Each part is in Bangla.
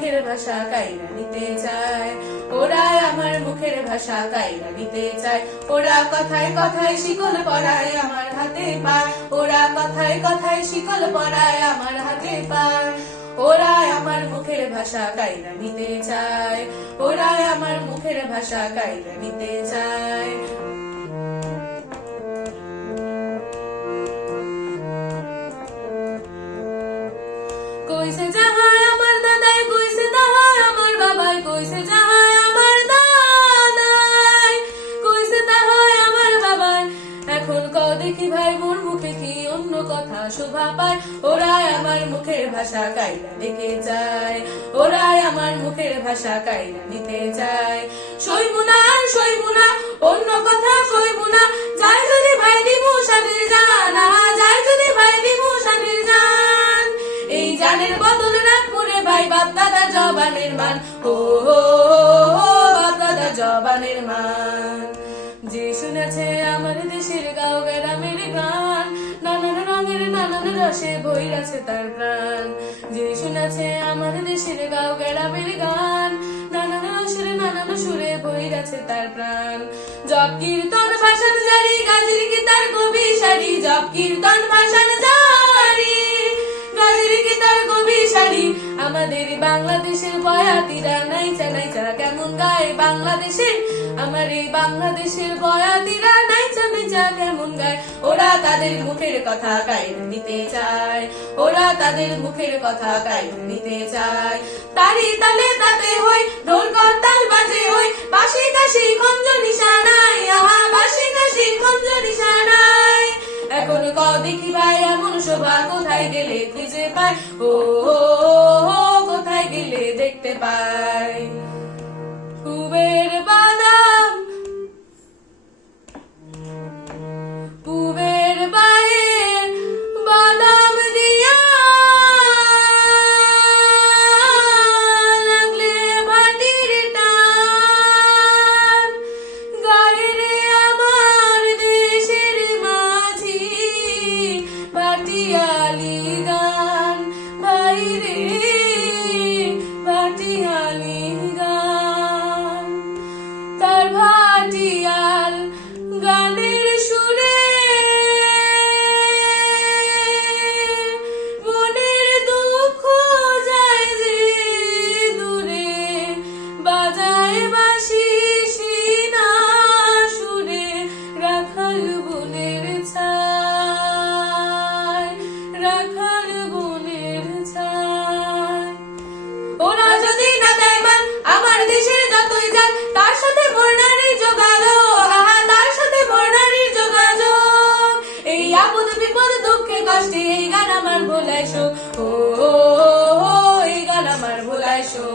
মুখের ভাষা কাইরা নিতে চায়, ওরা আমার মুখের ভাষা কাইরা নিতে চায়। ওরা কথায় কথায় শিকল পরায় আমার হাতে পায়, ওরা কথায় কথায় শিকল পরায় আমার হাতে পায়। ওরা আমার মুখের ভাষা কাইরা নিতে চায়, ওরা আমার মুখের ভাষা কাইরা নিতে চায়। কইছে যাহাই আমার দাদাই, কইছে তাহাই আমার বাবাই, কইছে যাহাই আমার দাদাই, কইছে তাহাই আমার বাবাই। এখন কও দেখি ভাই মোর মুখে কি অন্য কথা শোভা পায়। ওরাই আমার মুখের ভাষা কাইরা নিতে চায়, ওরাই আমার মুখের ভাষা কাইরা নিতে চায়। সইবুনা আর সইবুনা অন্য কথা সইবুনা, যাই যদি ভাই দিমু স্বামীর জান, যাই যদি ভাই দিমু স্বামীর জান। এই জানের বদল রাখবো রে ভাই বাপ দাদা জবানের মান, ও বাপ দাদা জবানের মান। যে শুনেছে আমার দেশের গাঁও গ্রামের গান, নানান রঙের নানান রসে বইরাছে তার প্রাণ। যে শুনেছে আমার দেশের গাঁও গ্রামের গান, নানান রসের নানান সুরে বইরাছে তার প্রাণ। জপ কীর্তন ভাষণ জারি, গাজির গীতার কবি সারি, জপ কীর্তন ভাষণ জারি, গাজির গীতার কবি সারি। আমাদের বাংলাদেশের বয়াতিরা নাইচা নাইচা কেমন গায় বাংলাদেশের, আমার এই বাংলাদেশের বয়াতিরা নাইচা নাইচা কেমন গায়। ওরা তাদের মুখের কথা কাইরা নিতে চায়, ওরা তাদের মুখের কথা কাইরা নিতে চায়। তারি তালে তাতে হই, ঢোল করতাল বাজে হই, বাঁশি কাশি খঞ্জ নিশানায়, আহা বাঁশি কাশি খঞ্জ নিশানায়। এখন কও দেখি ভাই এমন শোভা কোথায় গেলে খুঁজে পায়, ও কোথায় গেলে দেখতে পাই। পুবের বাদাম পুবের বাড়ির বাদাম দিয়া লাগলে ভাটির টান, গায়ে রে আমার দেশের মাঝি ভাটিয়ালি গান, ভাই রে ভাটিয়ালি গান। তার ভাটিয়াল গানের সুরে মনের দুঃখ যায় যে দূরে, বাজায় বাঁশি সিনা সুরে রাখাল বনের ছায়, রাখাল বনের ছায়। ওরা যদি না দেয় মান আমার দেশের যতই যান, তার সাথে বর্ণালীর যোগাযোগ, তার সাথে বর্ণালীর যোগাযোগ। এই আপদ বিপদ দুঃখে কষ্টে এই গান আমার ভোলাইশো, ও এই গান আমার ভোলাইশো।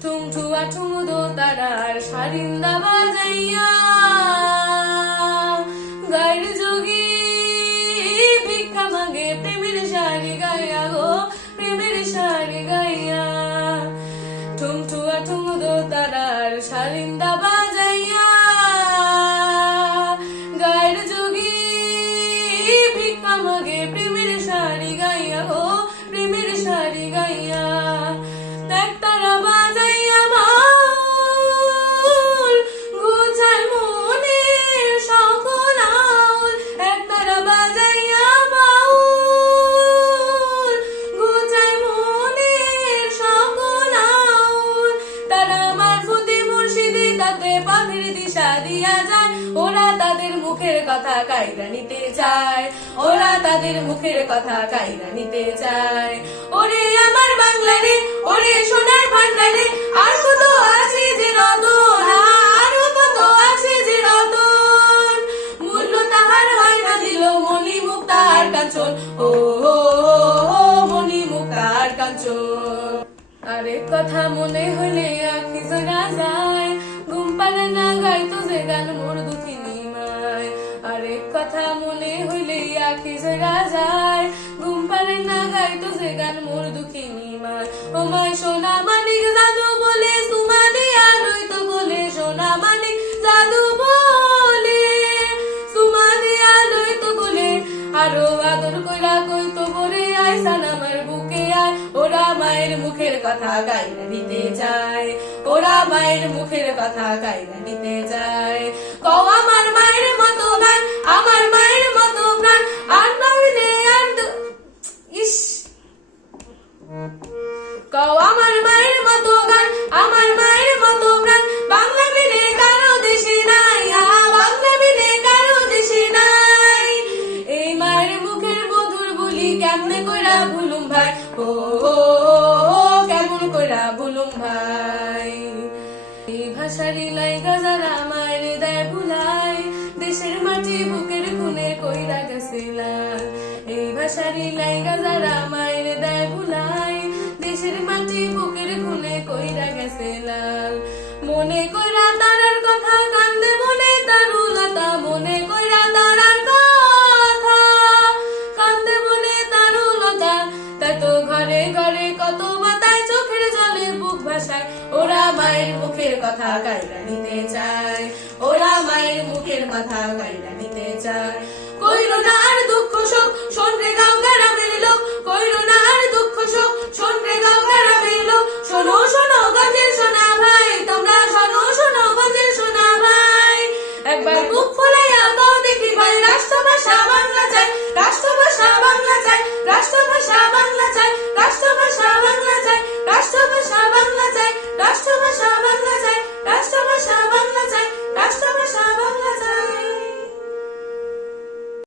ঠুমঠুয়া ঠুমুদো তারার সারিন্দা বাজাইয়া, গায়ের যোগী ভিক্ষা মাগে প্রেমের শাড়ি গাইয়া, গো প্রেমের শাড়ি গাইয়া। ঠুমঠুয়া ঠুমুদো তারার সারিন্দা বাজাইয়া, গায়ের যোগী ভিক্ষা মাগে প্রেমের শাড়ি গাইয়া, গো প্রেমের শাড়ি গাইয়া। একতারা বাজাইয়া বাউল গুছায় মনের সকল আউল, একতারা বাজাইয়া বাউল গুছায় মনের সকল আউল। তারা মারফতে মুর্শিদি তাতে পথের দিশা দিয়া যায়, ওরা তাদের মুখের কথা কাইরা নিতে চায়, ওরা তাদের মুখের কথা কাইরা নিতে চায়। ওরে আমার বাংলা রে, ওরে সোনার ভান্ডারে, আর কত আছে যে রতন, আর কত আছে যে রতন। মূল্য তাহার হয় না দিল মণি মুক্তার কাঞ্চন, ও মণি মুক্তার কাঞ্চন। আরেক কথা মনে হইলে আখি জোড়া যায়, ঘুম পারে না গাইতো যে গান মোর দুঃখিনী মায়। আরেক কথা মনে হইলে আখি জোড়া যায়, ঘুম পারে না গাইতো যে গান মোর দুঃখিনী মায়। ও মায় সোনা মানিক জাদু বলে সুমা দিয়া লইতো বলে, সোনা মানিক জাদু বলে সুমা দিয়া লইতো বলে। আরো আদর কইরা কইতো বলে আয় সান আমার বুকে আয়, ওরা মায়ের মুখের কথা গাইরা নিতে চায়, ওরা মায়ের মুখের কথা গাইরা নিতে চায়। কও আমার মায়ের মতো গান, আমার মায়ের মতো প্রাণ, আর নইলে আর ইস কও আমার মায়ের মতো গান, আমার মায়ের মতো প্রাণ, বাংলা বিনে কারো দেশে নাই, বাংলা বিনে কারো দেশে নাই। এই মায়ের মুখের মধুর বলি কেমনে কইরা ভুলুম ভাই, ও কেমন কইরা ভুলুম ভাই। এই ভাষারি লাইগা যারা মায়ের দেয় ভুলাই, দেশের মাটি বুকের খুনে কইরা গেছে লাল। এই ভাষারি লাইগা যারা মায়ের দেয় ভুলাই, দেশের মাটি বুকের খুনে কইরা গেছে লাল। মনে কইরা তারার কথা কান্দে মনে তারুলতা, মনে কইরা তারার কথা কান্দে মনে তারুলতা। তাই তো ঘরে ঘরে কত মাতায় চোখের জলে বুক ভাসায়, ওরা মায়ের মুখের কথা গাইরা নিতে চায়, ওরা মায়ের মুখের কথা গাইরা নিতে চায়। কইরো না আর দুঃখ শোক, শোন রে গাঁও গ্রামের লোক, কইরো না